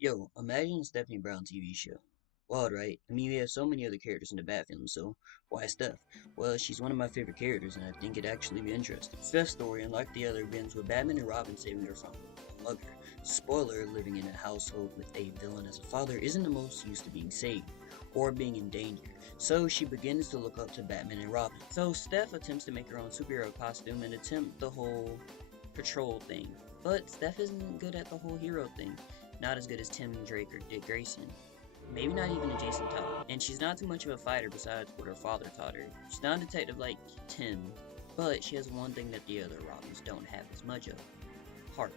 Yo, imagine a Stephanie Brown TV show. Wild, right? I mean, we have so many other characters in the Bat family, so why Steph? Well, she's one of my favorite characters, and I think it'd actually be interesting. Steph's story, unlike the other, begins with Batman and Robin saving her from a mugger. Spoiler, living in a household with a villain as a father isn't the most used to being saved, or being in danger, so she begins to look up to Batman and Robin. So Steph attempts to make her own superhero costume and attempt the whole patrol thing. But Steph isn't good at the whole hero thing. Not as good as Tim Drake or Dick Grayson. Maybe not even a Jason Todd. And she's not too much of a fighter besides what her father taught her. She's not a detective like Tim, but she has one thing that the other Robins don't have as much of. Heart.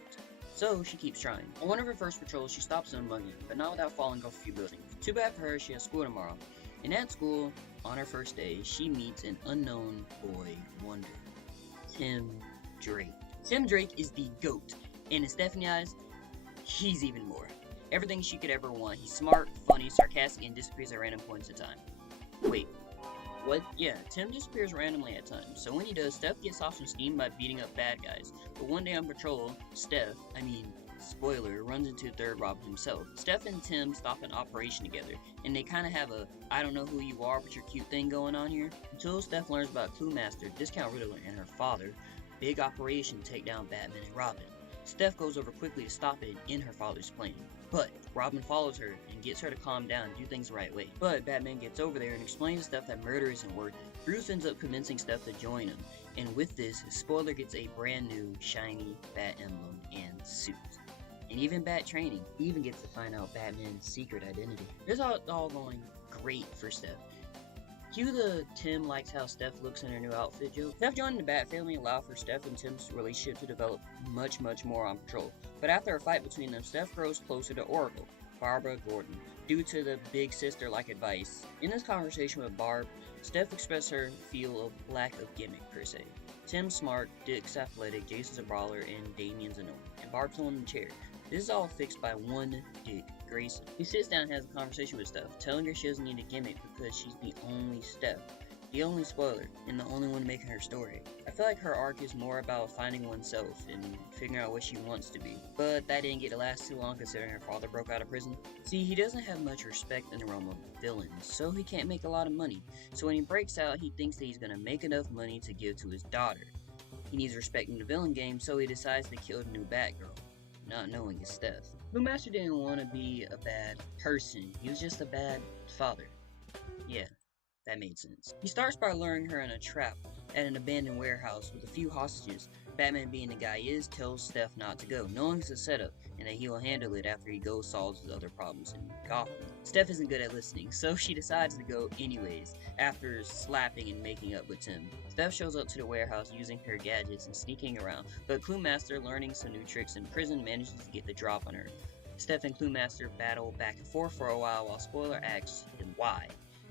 So she keeps trying. On one of her first patrols, she stops on bugging, but not without falling off a few buildings. Too bad for her, she has school tomorrow. And at school, on her first day, she meets an unknown boy wonder. Tim Drake. Tim Drake is the GOAT, and in Stephanie's eyes, he's even more. Everything she could ever want. He's smart, funny, sarcastic, and disappears at random points in time. Wait, what? Yeah, Tim disappears randomly at times, so when he does, Steph gets off some steam by beating up bad guys. But one day on patrol, spoiler, runs into Third Robin himself. Steph and Tim stop an operation together, and they kinda have a I don't know who you are but you're cute thing going on here. Until Steph learns about Clue Master, Discount Riddler, and her father. Big operation to take down Batman and Robin. Steph goes over quickly to stop it in her father's plane. But Robin follows her and gets her to calm down and do things the right way. But Batman gets over there and explains to Steph that murder isn't working. Bruce ends up convincing Steph to join him. And with this, Spoiler gets a brand new, shiny Bat emblem and suit. And even Bat training. He even gets to find out Batman's secret identity. This is all going great for Steph. Cue the Tim likes how Steph looks in her new outfit joke. Steph joining the Bat family allowed for Steph and Tim's relationship to develop much more on patrol. But after a fight between them, Steph grows closer to Oracle, Barbara Gordon, due to the big sister-like advice. In this conversation with Barb, Steph expressed her feel of lack of gimmick per se. Tim's smart, Dick's athletic, Jason's a brawler, and Damien's annoying. And Barb's on the chair. This is all fixed by one Dick Grayson. He sits down and has a conversation with Steph, telling her she doesn't need a gimmick because she's the only Steph, the only Spoiler, and the only one making her story. I feel like her arc is more about finding oneself and figuring out what she wants to be. But that didn't get to last too long considering her father broke out of prison. See, he doesn't have much respect in the realm of villains, so he can't make a lot of money. So when he breaks out, he thinks that he's gonna make enough money to give to his daughter. He needs respect in the villain game, so he decides to kill the new Batgirl, not knowing his Steph. Blue Master didn't want to be a bad person, he was just a bad father. Yeah, that made sense. He starts by luring her in a trap at an abandoned warehouse with a few hostages. Batman, being the guy he is, tells Steph not to go, knowing it's a setup, and that he will handle it after he goes solves his other problems in Gotham. Steph isn't good at listening, so she decides to go anyways, after slapping and making up with Tim. Steph shows up to the warehouse using her gadgets and sneaking around, but Clue Master, learning some new tricks in prison, manages to get the drop on her. Steph and Clue Master battle back and forth for a while Spoiler asks him why.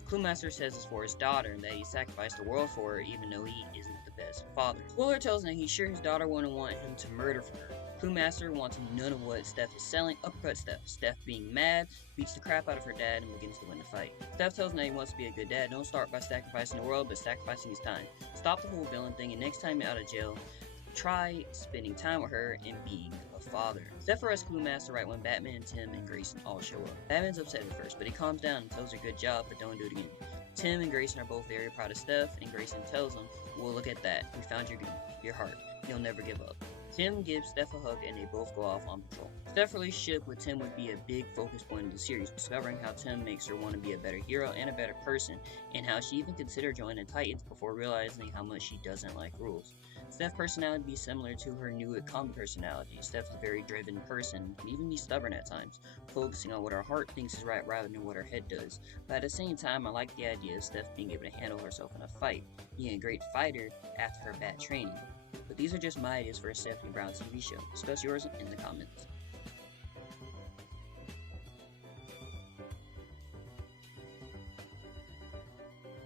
Clue Master says it's for his daughter and that he sacrificed the world for her even though he isn't the best father. Spoiler tells him that he's sure his daughter wouldn't want him to murder for her. Clue Master wants none of what Steph is selling, uppercuts Steph. Steph, being mad, beats the crap out of her dad and begins to win the fight. Steph tells him that he wants to be a good dad. Don't start by sacrificing the world, but sacrificing his time. Stop the whole villain thing, and next time you're out of jail, try spending time with her and being a father. Steph arrests Clue Master right when Batman, Tim, and Grayson all show up. Batman's upset at first, but he calms down and tells her good job, but don't do it again. Tim and Grayson are both very proud of Steph, and Grayson tells him, well, look at that, we found your heart, you'll never give up. Tim gives Steph a hug and they both go off on patrol. Steph's relationship with Tim would be a big focus point of the series, discovering how Tim makes her want to be a better hero and a better person, and how she even considered joining the Titans before realizing how much she doesn't like rules. Steph's personality would be similar to her new common personality. Steph's a very driven person, can even be stubborn at times, focusing on what her heart thinks is right rather than what her head does. But at the same time, I like the idea of Steph being able to handle herself in a fight, being a great fighter after her Bat training. But these are just my ideas for a Stephanie Brown TV show. Discuss yours in the comments.